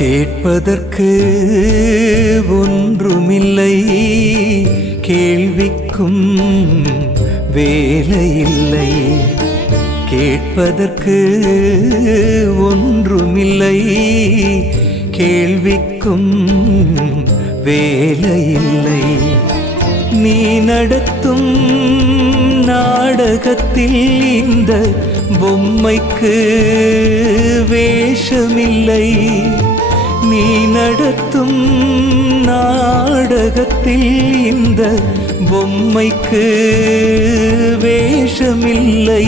கேட்பதற்கு ஒன்றுமில்லை, கேள்விக்கும் வேலையில்லை. கேட்பதற்கு ஒன்றுமில்லை, கேள்விக்கும் வேலையில்லை. நீ நடத்தும் நாடகத்தில் இந்த பொம்மைக்கு வேஷமில்லை. நீ நடத்தும் நாடகத்தில் இந்த பொம்மைக்கு வேஷமில்லை.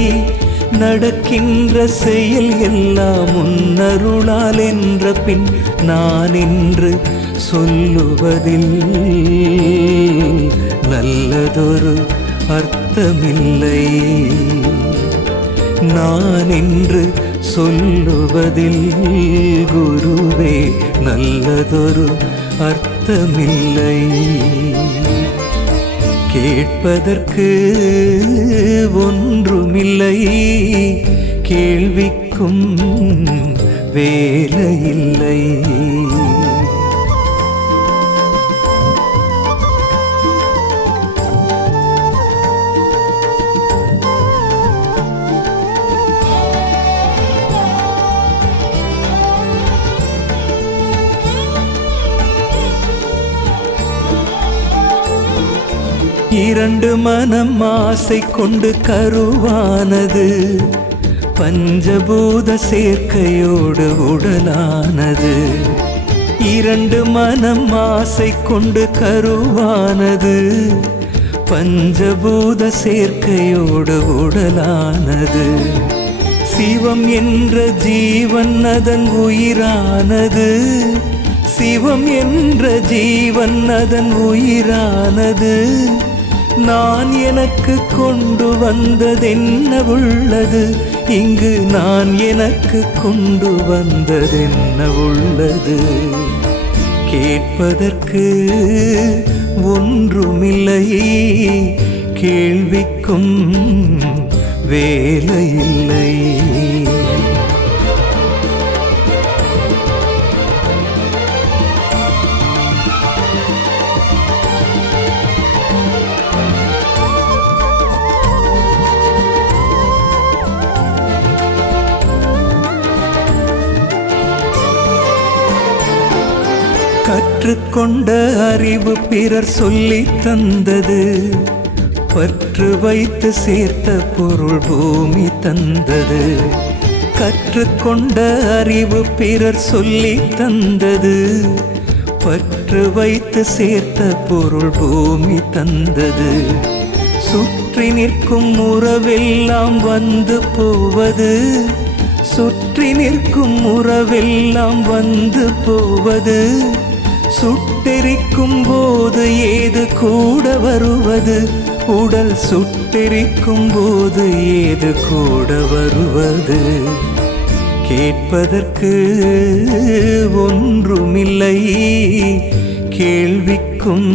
நடக்கின்ற செயல் எல்லாம் உன்னருளால் என்ற பின் நான் என்று சொல்லுவதில் நல்லதொரு அர்த்தமில்லை. நான் என்று சொல்லுவதில் குருவே நல்லதொரு அர்த்தமில்லை. கேட்பதற்கு ஒன்றுமில்லை, கேள்விக்கும் வேலையில்லை. இரண்டு மனம் ஆசை கொண்டு கருவானது, பஞ்சபூத சேர்க்கையோடு உடலானது. இரண்டு மனம் ஆசை கொண்டு கருவானது, பஞ்சபூத சேர்க்கையோடு உடலானது. சிவம் என்ற ஜீவன் அதன் உயிரானது, சிவம் என்ற ஜீவன் அதன் உயிரானது. நான் எனக்கு கொண்டு வந்ததென்ன உள்ளது இங்கு, நான் எனக்கு கொண்டு வந்ததென்ன உள்ளது. கேட்பதற்கு ஒன்றுமில்லை, கேள்விக்கும் வேலையில்லை. கற்றுக்கொண்ட அறிவு பிறர் சொல்லி தந்தது, பற்று வைத்து சேர்த்த பொருள் பூமி தந்தது. கற்றுக்கொண்ட அறிவு பிறர் சொல்லி தந்தது, பற்று வைத்து சேர்த்த பொருள் பூமி தந்தது. சுற்றி நிற்கும் உறவெல்லாம் வந்து போவது, சுற்றி நிற்கும் உறவெல்லாம் வந்து போவது. சுட்டெரிக்கும் போது ஏது கூட வருவது, உடல் சுட்டெரிக்கும் போது ஏது கூட வருவது. கேட்பதற்கு ஒன்றுமில்லை, கேள்விக்கும்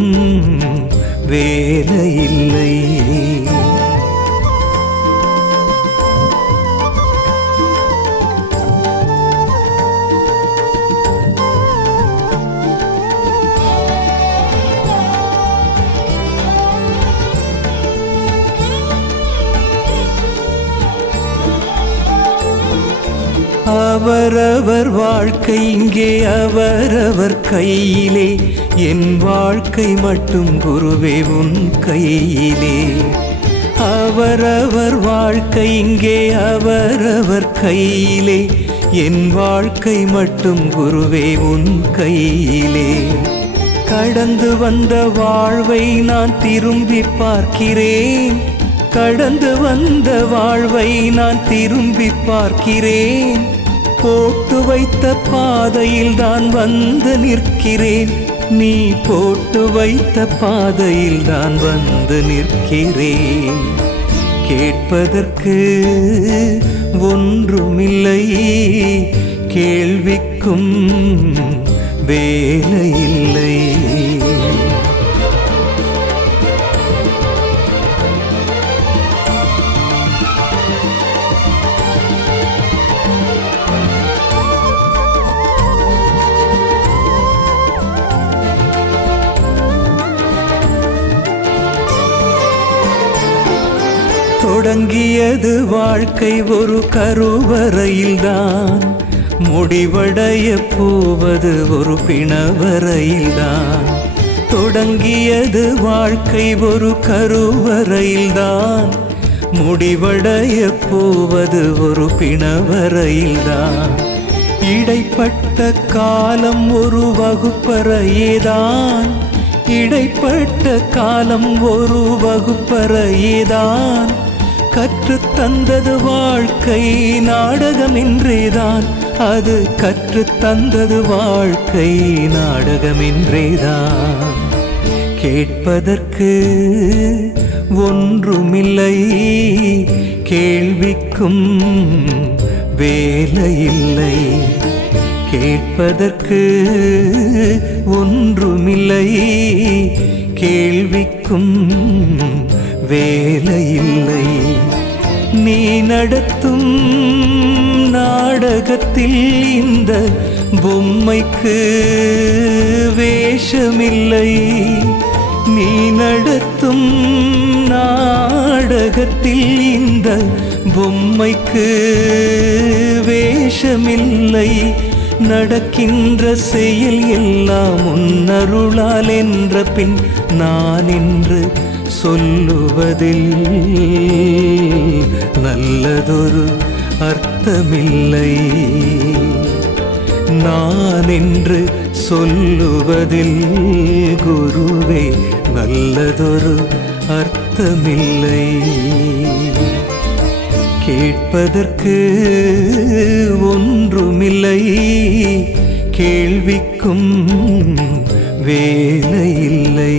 வேலையில்லை. அவரவர் வாழ்க்கை இங்கே அவரவர் கையிலே, என் வாழ்க்கை மட்டும் குருவே உன் கையிலே. அவரவர் வாழ்க்கை இங்கே அவரவர் கையிலே, என் வாழ்க்கை மட்டும் குருவே உன் கையிலே. கடந்து வந்த வாழ்வை நான் திரும்பி பார்க்கிறேன், கடந்து வந்த வாழ்வை நான் திரும்பி பார்க்கிறேன். போட்டு வைத்த பாதையில் தான் வந்து நிற்கிறேன், நீ போட்டு வைத்த பாதையில் தான் வந்து நிற்கிறேன். கேட்பதற்கு ஒன்றுமில்லை, கேள்விக்கும் வேலையில்லை. தொடங்கியது வாழ்க்கை ஒரு கருவறையில்தான், முடிவடைய போவது ஒரு பிணவரையில்தான். தொடங்கியது வாழ்க்கை ஒரு கருவறையில்தான், முடிவடைய போவது ஒரு பிணவரையில்தான். இடைப்பட்ட காலம் ஒரு வகுப்பறையேதான், இடைப்பட்ட காலம் ஒரு வகுப்பறையேதான். கற்றுத் தந்தது வாழ்க்கை நாடகமின்றேதான், அது கற்றுத் தந்தது வாழ்க்கை நாடகமின்றேதான். கேட்பதற்கு ஒன்றுமில்லை, கேள்விக்கும் வேலையில்லை. கேட்பதற்கு ஒன்றுமில்லை, கேள்விக்கும் வேலையில்லை. நீ நடத்தும் நாடகத்தில் இந்த பொம்மைக்கு வேஷமில்லை. நீ நடத்தும் நாடகத்தில் இந்த பொம்மைக்கு வேஷமில்லை. நடக்கின்ற செயல் எல்லாம் உன்னருளால் என்ற பின் நான் என்று சொல்லுவதில் நல்லதொரு அர்த்தமில்லை. நான் என்று சொல்லுவதில் குருவே நல்லதொரு அர்த்தமில்லை. கேட்பதற்கு ஒன்றுமில்லை, கேள்விக்கும் வேலையில்லை.